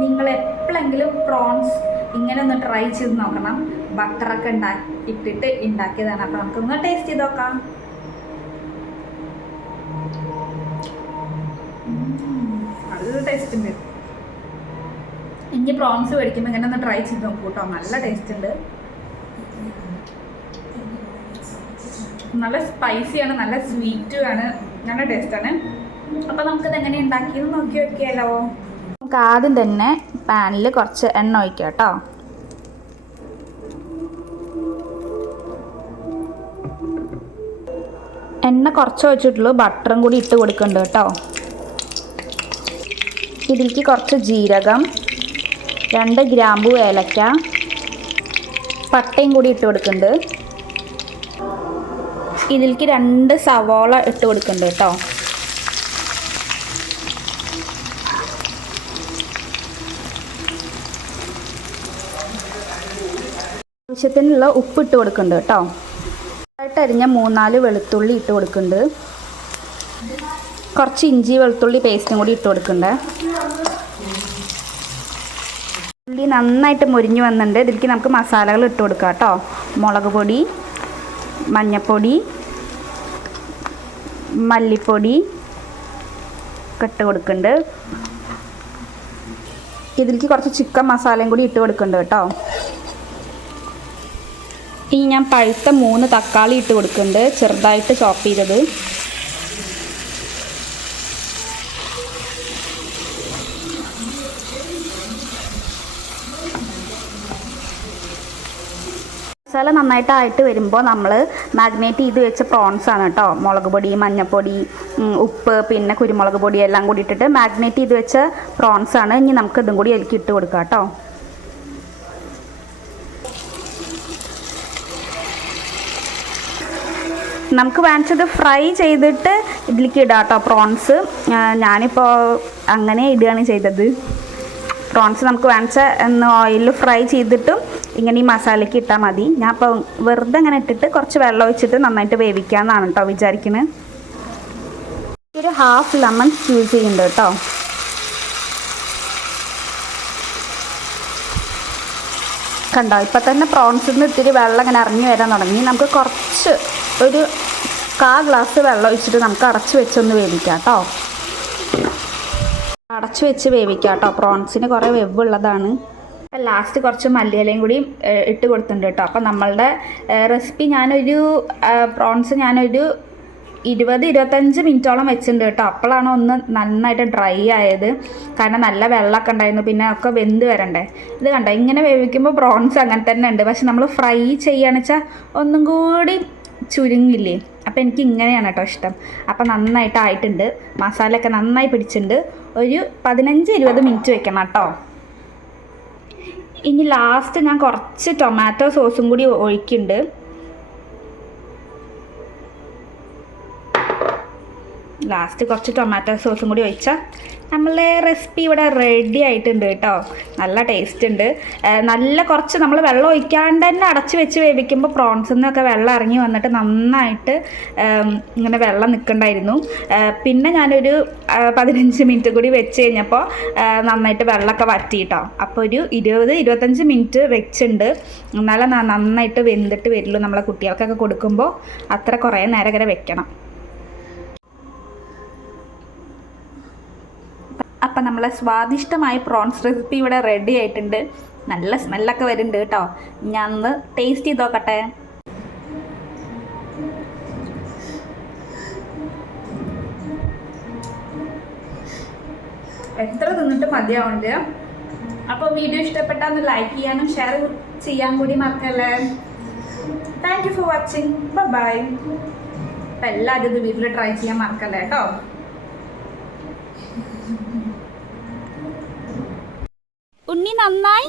നിങ്ങൾ എപ്പോഴെങ്കിലും പ്രോൺസ് ഇങ്ങനെ ഒന്ന് ട്രൈ ചെയ്ത് നോക്കണം. ബട്ടറൊക്കെ ഇട്ടിട്ട് ഉണ്ടാക്കിയതാണ്. അപ്പോൾ നമുക്കൊന്ന് ടേസ്റ്റ് ചെയ്ത് നോക്കാം. നല്ല ടേസ്റ്റ് ഉണ്ട്. ഇനി പ്രോൺസ് മേടിക്കുമ്പോൾ ഇങ്ങനെ ഒന്ന് ട്രൈ ചെയ്ത് നോക്കൂ കേട്ടോ. നല്ല ടേസ്റ്റ് ഉണ്ട്. നല്ല സ്പൈസിയാണ്, നല്ല സ്വീറ്റുമാണ്, നല്ല ടേസ്റ്റാണ്. അപ്പോൾ നമുക്കിത് എങ്ങനെ ഉണ്ടാക്കിയെന്ന് നോക്കി നോക്കിയാലോ. നമുക്ക് ആദ്യം തന്നെ പാനിൽ കുറച്ച് എണ്ണ ഒഴിക്കാം കേട്ടോ. എണ്ണ കുറച്ച് ഒഴിച്ചിട്ടുള്ളൂ, ബട്ടറും കൂടി ഇട്ട് കൊടുക്കുന്നുണ്ട് കേട്ടോ. ഇതിലേക്ക് കുറച്ച് ജീരകം, 2 ഗ്രാമ്പു, ഏലക്ക, പട്ടയും കൂടി ഇട്ട് കൊടുക്കുന്നുണ്ട്. ഇതിലേക്ക് 2 സവാള ഇട്ട് കൊടുക്കുന്നുണ്ട് കേട്ടോ. ആവശ്യത്തിനുള്ള ഉപ്പ് ഇട്ട് കൊടുക്കുന്നുണ്ട് കേട്ടോ. ആയിട്ട് അരിഞ്ഞ 3-4 വെളുത്തുള്ളി ഇട്ട് കൊടുക്കുന്നുണ്ട്. കുറച്ച് ഇഞ്ചി വെളുത്തുള്ളി പേസ്റ്റും കൂടി ഇട്ട് കൊടുക്കുന്നുണ്ട്. ഉള്ളി നന്നായിട്ട് മുരിഞ്ഞ് വന്നിട്ടുണ്ട്. ഇതിലേക്ക് നമുക്ക് മസാലകൾ ഇട്ട് കൊടുക്കാം കേട്ടോ. മുളക് പൊടി, മഞ്ഞൾപ്പൊടി, മല്ലിപ്പൊടി ഒക്കെ ഇട്ട് കൊടുക്കുന്നുണ്ട്. ഇതിലേക്ക് കുറച്ച് ചിക്കൻ മസാലയും കൂടി ഇട്ട് കൊടുക്കുന്നുണ്ട് കേട്ടോ. ഇനി ഞാൻ പഴുത്ത 3 തക്കാളി ഇട്ട് കൊടുക്കുന്നുണ്ട്, ചെറുതായിട്ട് ചോപ്പ് ചെയ്തത്. മസാല നന്നായിട്ടായിട്ട് വരുമ്പോൾ നമ്മൾ മാഗ്നേറ്റ് ചെയ്ത് വെച്ച പ്രോൺസ് ആണ് കേട്ടോ. മുളക് പൊടി, മഞ്ഞൾപ്പൊടി, ഉപ്പ്, പിന്നെ കുരുമുളക് പൊടി എല്ലാം കൂടി ഇട്ടിട്ട് മാഗ്നേറ്റ് ചെയ്ത് വെച്ച പ്രോൺസ് ആണ്. ഇനി നമുക്ക് ഇതും കൂടി അതിലേക്ക് ഇട്ട് കൊടുക്കാം കേട്ടോ. നമുക്ക് വേണ്ടത് ഫ്രൈ ചെയ്തിട്ട് ഇതിലേക്ക് ഇടാം കേട്ടോ പ്രോൺസ്. ഞാനിപ്പോൾ അങ്ങനെ ഇടുകയാണ് ചെയ്തത്. പ്രോൺസ് നമുക്ക് വേണ്ട ഓയിലിൽ ഫ്രൈ ചെയ്തിട്ടും ഇങ്ങനെ ഈ മസാലയ്ക്ക് ഇട്ടാൽ മതി. ഞാൻ അപ്പോൾ വെറുതെ അങ്ങനെ ഇട്ടിട്ട് കുറച്ച് വെള്ളം ഒഴിച്ചിട്ട് നന്നായിട്ട് വേവിക്കാമെന്നാണ് കേട്ടോ വിചാരിക്കുന്നത്. ഒരു 1/2 ലെമൺ യൂസ് ചെയ്യുന്നുണ്ട് കേട്ടോ. കണ്ടോ, ഇപ്പം തന്നെ പ്രോൺസിൽ നിന്ന് ഇത്തിരി വെള്ളം ഇങ്ങനെ ഇറങ്ങി വരാൻ തുടങ്ങി. നമുക്ക് കുറച്ച് ഒരു 1/4 ഗ്ലാസ് വെള്ളം ഒഴിച്ചിട്ട് നമുക്ക് അടച്ച് വെച്ചൊന്ന് വേവിക്കാം കേട്ടോ. അടച്ച് വെച്ച് വേവിക്കാം കേട്ടോ. പ്രോൺസിന് കുറേ വെവുള്ളതാണ്. ലാസ്റ്റ് കുറച്ച് മല്ലിയിലയും കൂടി ഇട്ട് കൊടുത്തിട്ടുണ്ട് കേട്ടോ. അപ്പം നമ്മളുടെ റെസിപ്പി പ്രോൺസ് ഞാനൊരു 20-25 മിനിറ്റോളം വെച്ചിട്ടുണ്ട് കേട്ടോ. അപ്പോഴാണ് ഒന്ന് നന്നായിട്ട് ഡ്രൈ ആയത്. കാരണം നല്ല വെള്ളമൊക്കെ ഉണ്ടായിരുന്നു, പിന്നെ ഒക്കെ വെന്ത് വരണ്ടേ. ഇത് കണ്ടോ, ഇങ്ങനെ വേവിക്കുമ്പോൾ പ്രോൺസ് അങ്ങനെ തന്നെ ഉണ്ട്. പക്ഷെ നമ്മൾ ഫ്രൈ ചെയ്യുകയാണെന്ന് വെച്ചാൽ ഒന്നും കൂടി ചുരുങ്ങില്ലേ. അപ്പോൾ എനിക്ക് ഇങ്ങനെയാണ് കേട്ടോ ഇഷ്ടം. അപ്പോൾ നന്നായിട്ട് ആയിട്ടുണ്ട്, മസാലയൊക്കെ നന്നായി പിടിച്ചിട്ടുണ്ട്. ഒരു 15-20 മിനിറ്റ് വെക്കണം കേട്ടോ. ഇനി ലാസ്റ്റ് ഞാൻ കുറച്ച് ടൊമാറ്റോ സോസും കൂടി ഒഴിക്കുന്നുണ്ട്. ലാസ്റ്റ് കുറച്ച് ടൊമാറ്റോ സോസും കൂടി ഒഴിച്ചാൽ നമ്മളെ റെസിപ്പി ഇവിടെ റെഡി ആയിട്ടുണ്ട് കേട്ടോ. നല്ല ടേസ്റ്റ് ഉണ്ട്. നല്ല കുറച്ച് നമ്മൾ വെള്ളം ഒഴിക്കാണ്ട് തന്നെ അടച്ച് വെച്ച് വേവിക്കുമ്പോൾ പ്രോൺസിൽ നിന്നൊക്കെ വെള്ളം ഇറങ്ങി വന്നിട്ട് നന്നായിട്ട് ഇങ്ങനെ വെള്ളം നിൽക്കണ്ടായിരുന്നു. പിന്നെ ഞാനൊരു 15 മിനിറ്റ് കൂടി വെച്ച് കഴിഞ്ഞപ്പോൾ നന്നായിട്ട് വെള്ളമൊക്കെ വറ്റി കേട്ടോ. അപ്പോൾ ഒരു 20-25 മിനിറ്റ് വെച്ചിട്ടുണ്ട്. എന്നാലും നന്നായിട്ട് വെന്തിട്ട് വരുള്ളൂ. നമ്മളെ കുട്ടികൾക്കൊക്കെ കൊടുക്കുമ്പോൾ അത്ര കുറേ നേരം ഇങ്ങനെ വെക്കണം. അപ്പം നമ്മളെ സ്വാദിഷ്ടമായ പ്രോൺസ് റെസിപ്പി ഇവിടെ റെഡി ആയിട്ടുണ്ട്. നല്ല സ്മെല്ലൊക്കെ വരുന്നുണ്ട് കേട്ടോ. ഞാൻ ഒന്ന് ടേസ്റ്റ് ചെയ്ത് നോക്കട്ടെ. എത്ര തിന്നിട്ട് മതിയാവുന്നുണ്ട്. അപ്പോൾ വീഡിയോ ഇഷ്ടപ്പെട്ടാൽ ഒന്ന് ലൈക്ക് ചെയ്യാനും ഷെയർ ചെയ്യാൻ കൂടി മറക്കല്ലേ. Thank you for watching. Bye. അപ്പം എല്ലാവരും ഇത് വീട്ടിൽ ട്രൈ ചെയ്യാൻ മറക്കല്ലേ കേട്ടോ. ഉണ്ണി നന്നായി